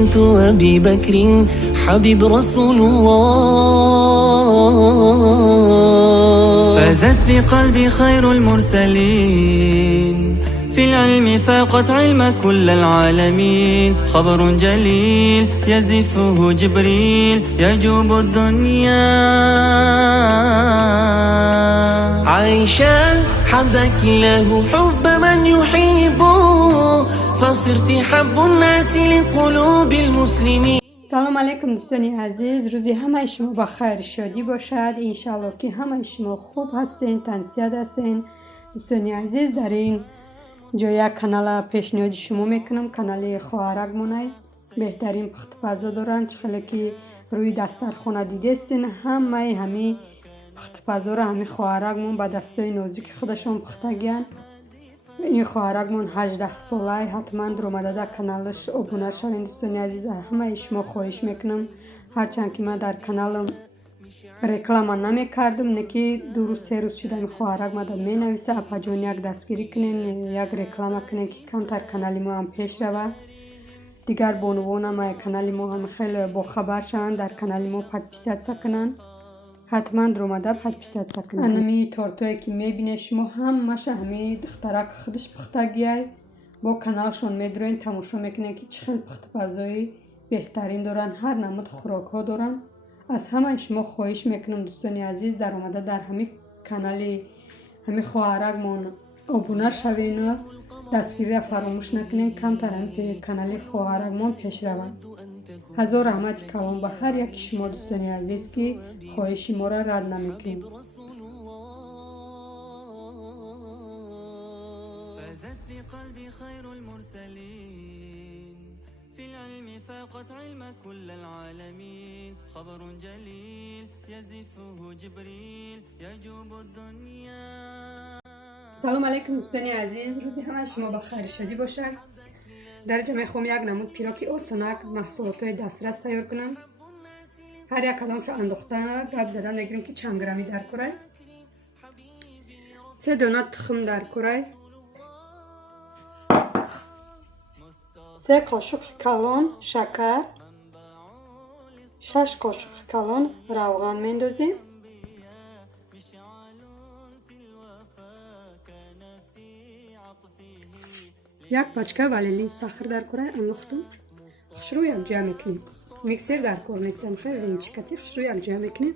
أبي بكر حبيب رسول الله. فازت بقلبي خير المرسلين، في العلم فاقت علم كل العالمين. خبر جليل يزفه جبريل يجوب الدنيا. عائشة حبك الله حب من يحبه، فصرت حب الناس لقلوب المسلمين. سلام علیکم دوستان عزیز، روزی همه شما با خیر شادی باشد. انشالله که همه شما خوب هستین، تنسیت هستین. دوستان عزیز، در این جا یک کانال پیشنهاد شما میکنم، کانال خواهرک مونه. بهترین پخت پزا دارن، چخیلی که روی دسترخوان دیده استین. همه پخت پزا را همه خواهرک مون با دستای نازک خودشون پخته گیان. این خواهرک من 18 ساله، حتما در اومده در کانالش ابونه شوین. دوستان عزیز، همه شما خواهش میکنم، هرچند که من در کانالم رکلام نمی کردم، نکی 2 روز 3 روز شده این خواهرک ما در می نویسه اپا جون یک دستگیری کنین، یک رکلام کنین که کمتر کانال ما هم پیش روه. دیگر بانوان هم کانال ما هم خیلی با خبر شوند، در کانال ما پدپیست سکنن. حتما در اومده پدپیست سکنن. انمی تورتایی که میبینه شما همش همی دخترک خودش پخته گیای، با کانالشون میدروین تماشا میکنن که چه خیلی پخت پزایی بهترین دارن، هر نمود خوراک ها دارن. از همه شما خواهش میکنم دوستان عزیز، در اومده در همه کانال همه خواهرک من ابونه شوین و دستگیری فراموش نکنین، کمتر به کانال خواهرک من پیش روند. هزار رحمت کلام به هر یک شما دوستان عزیز که خواهش ما را رد نمیکنیم. فازت بقلبي خير المرسلين، في العلم فاقت علم كل العالمين. خبر جليل يزفه جبريل يجوب الدنيا. سلام علیکم دوستان عزیز، روزی همه شما با خیر شادی باشد. در جمع خوام یک نمود پیراکی آسانک محصولات های دسترس تیار کنم. هر یک کدامشو انداختن گپ زدن میگیریم که چند گرمی در کرای. 3 دانه تخم در کرای، 3 قاشق کلان شکر، 6 قاشق کلان روغن میندازیم. یک پاچکه ولیلی ساخر در کرای انداختم. خشرو یک جا میکنیم. میکسر در کار نیستم، خیلی رنچکتی. خشرو یک جا میکنیم.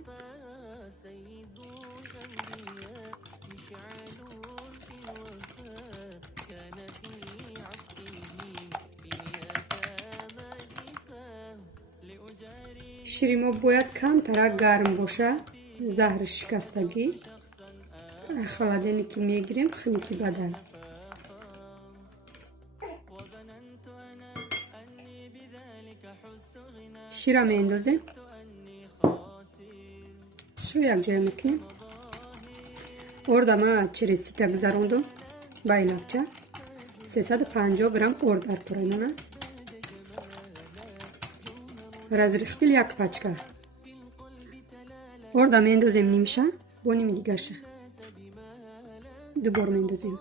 شیر ما باید کم تر گرم باشه، زهر شکستگی خلادنی که میگیریم خیلی که بدن. شیر می اندازیم، شروع یک جای میکنیم. ارد ما 40 تا گذروندم با این افچه 350 گرم ارد در کرای منه. راز ریختیل یک پاچکه ارد می اندازیم نیمشه، با نیم دیگرشه دوبار می اندازیم.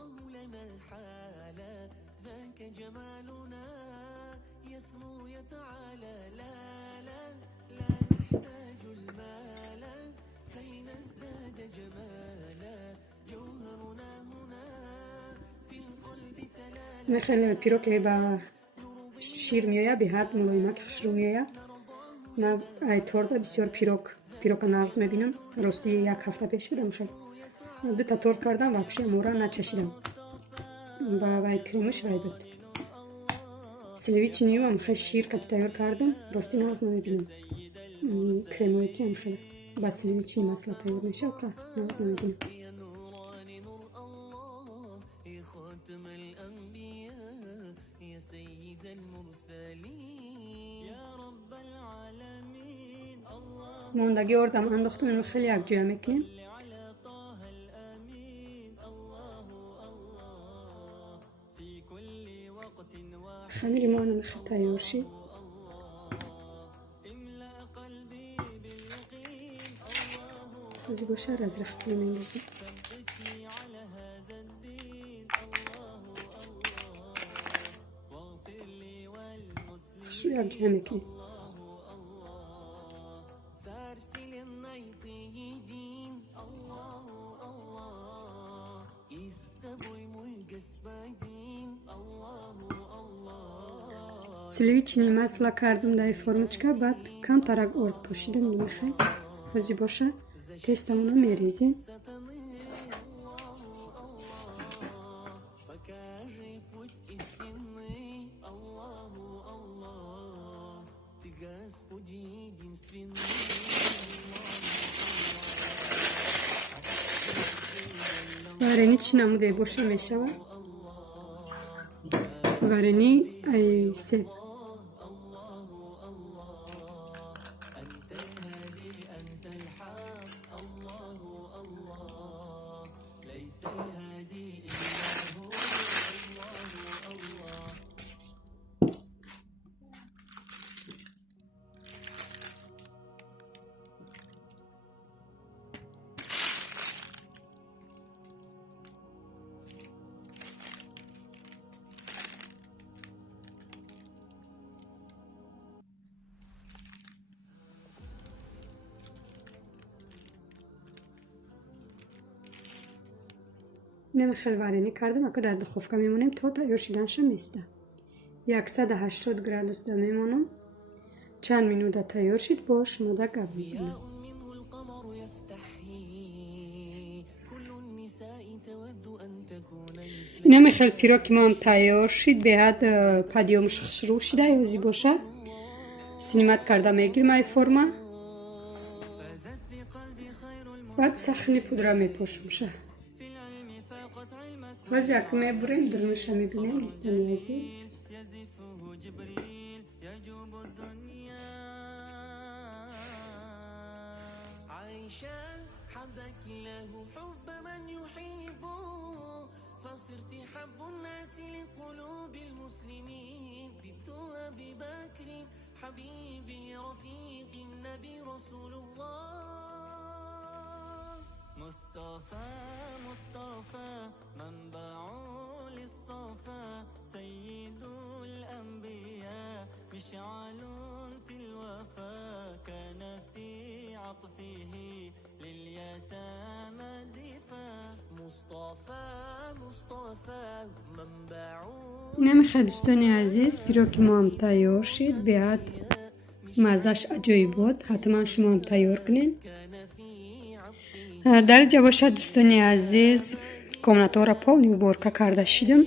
خیلی پیروکه با شیر میآید، به حد ملایمه که خشرو میآید. من تورت بسیار پیروک نغز میبینم. راستی یک هفته پیش بودم، خیلی 2 تا تورت کردم و پیش مورا نچشیدم. با وای کریمش وای بود. سلیویچ نیوم خیلی شیر که تیار کردم، راستی نغز نمیبینم. کریمایی که هم خیلی با سلیویچ نیم اصلا تیار میشه و که نغز نمیبینم. ماندگی اردم انداختم، اینو خیلی یک جا میکنیم. خمیر ما هم خیلی تیار شد. خوزی باشه از رختی میندازیم. як ҷамъ мекунем. Сливичини масла кардам дар формочка, баъд камтарак орд пошидам. Мехай ҳозир бошад, тестамонро мерезем. варени чӣ намудаи боша мешавад? варени себ. نمیخواد وارنی کردم اگه در دخوفکا میمونیم تا تیار شدنش میسته 180 گرادوس دا میمونم چند مینوت تیار شد باش ماده گپ میزنم نمیخواد پیراکی ما هم تیار شد به حد پدیامش شروع شده یازی باشه سینیمت کرده میگیرم ای فرما بعد سخنی پودره میپوشم شه باز یک میبریم درمش هم میبینیم دوستان عزیز فصرت حب الناس لقلوب المسلمين بنت أبي بكر حبيبي رفيق النبي رسول الله مصطفى مصطفى منبع للصفا سيد الأنبياء مشعل في الوفا كان في عطفه لليتامى دفاع مصطفى مصطفى منبع نمیخواد دوستان عزیز پیراکی ما هم تیار شد بیاد مزهش عجایب بود حتما شما هم تیار کنین در جا باشد دوستان عزیز کامنتا را پول نیوبورکا کرده شدم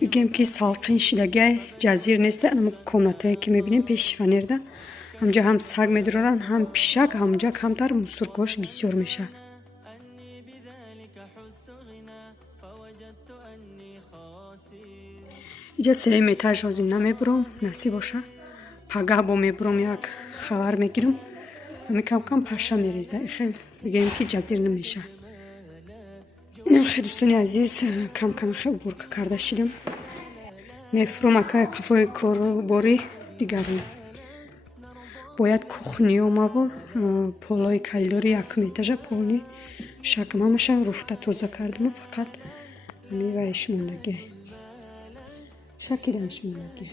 بگیم که سالقین شدگی جزیر نیست اما کامنتایی که میبینیم پیش فنرده همجا هم سگ میدرارن هم پیشک همجا کمتر مسرگاش بسیار میشه اینجا سه میتاج روزی نمیبرم نصیب باشه پگاه با میبرم یک خبر میگیرم همین کم کم پشه میریزه خیلی بگیم که جزیر نمیشه اینم خیلی دوستانی عزیز کم کم خیلی برکه کرده شدم میفرم اکای قفای کارباری دیگرم باید کخنی ما با پولای کایلوری یک میتاج پولنی شکم همشه رفته توزه کردم فقط میوهش موندگی شکلش موندگی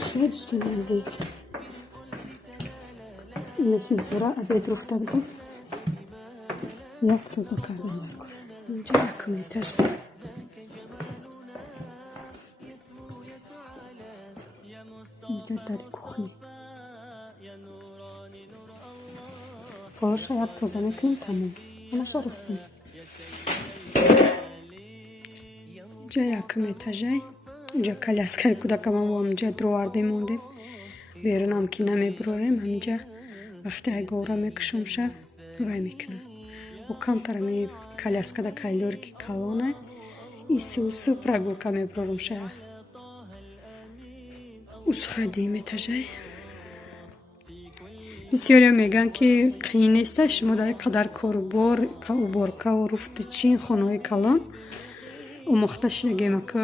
خیلی دوستانی عزیز این سنسورا ابید رفته بودم یک توزه کردم برکنم اینجا یک میتاج اینجا در کخنی پالاش یک توزه میکنیم تمام همه رفتیم اینجا یک میتاجای اینجا کلیاسکای کودکم هم اینجا دروارده مونده بیرون هم که نمیبراریم اینجا وقتی ای گوره میکشم شه وای میکنم و کمتر می کلیاسکا دا کایلور که کلانه ایسی سوپرا گوکا میبرارم شه усхади метажай бисёре меган ки қиин неста шумо дар қадар корбор уборка ва руфтичин хонаҳои калон омӯхта шудагем ки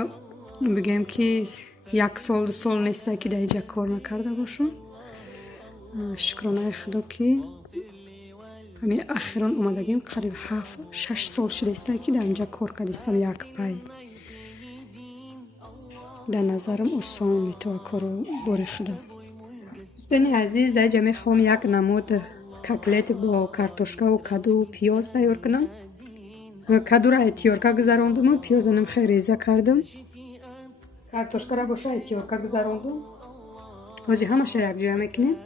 бигем ки як сол ду сол неста ки дар иҷа кор накарда бошам шукронаи худо ки ҳамин ахирон омадагем қариб 7-6 сол шудеста ки дар инҷа кор кардистам як пай дар назарам осон метавад кору борехда. дӯстони азиз, дар ҷа мехоҳам як намуд котлети бо картошкаву каду пиёз тайёр кунам. Кадуро тиёрка гузарондум, пиёзонам хеле реза кардам, картошкаро боша тиёрка гузарондум. ҳозир ҳамаша якҷоя мекунем.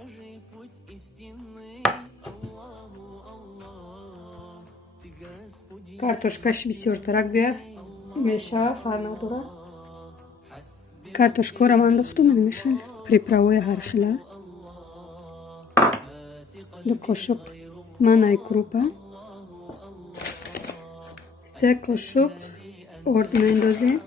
картошкаш бисёртарак биёяд мешавад, фарқ надорад. картошкаро ман андохтам, мехел приправаи ҳархела, 2 қошуқ маннаи крупа, 3 қошуқ орд меандозем,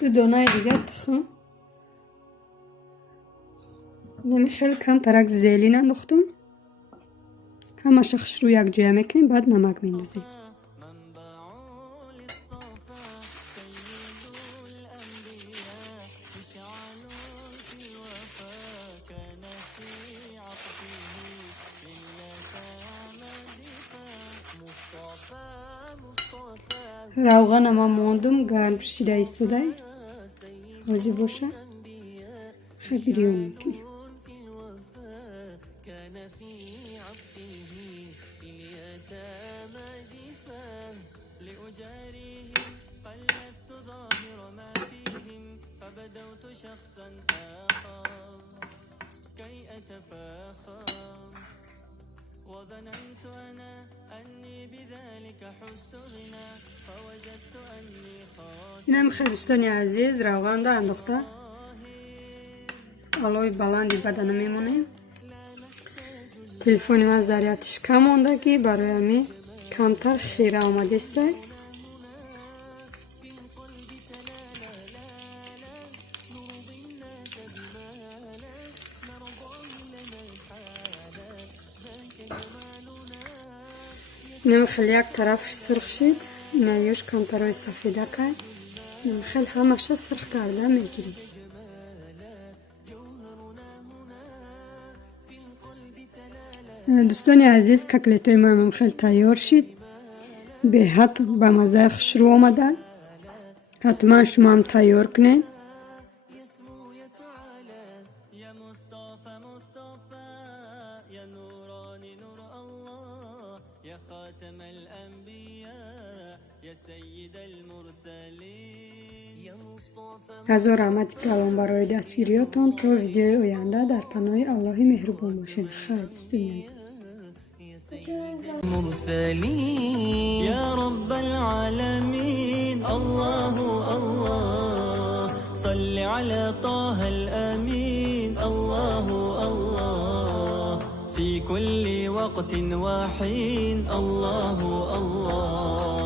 ду донаи дигар тухм, хеле камтарак зелин андохтум. ҳамаша хушрӯ якҷоя мекунем, баъд намак мендозем. равғанама мондум гарм шида истодай. ҳозир боша хеле бирён мекунем. инам хеле дӯстони азиз, равғанда андохта алои баланди бадана мемонем. телефони ман зарядиш кам мондаги барои ҳамин камтар хира омадестай. инам хеле як тарафш сирх шид, инайёш камтарои сафеда кард. инам хеле ҳамаша сирх карда мегирем. дӯстони азиз, котлетои моям хеле тайёр шид. беҳад ба маззаи хушрӯ омаданд. ҳатман шумоам тайёр кунед. ҳазор раҳмати калон барои дастгириётон. то видеои оянда дар паноҳи Аллоҳи меҳрубон бошед. хайр дӯстони азиз. المرسلين يا رب العالمين الله الله صل على طه الأمين الله الله في كل وقت وحين الله الله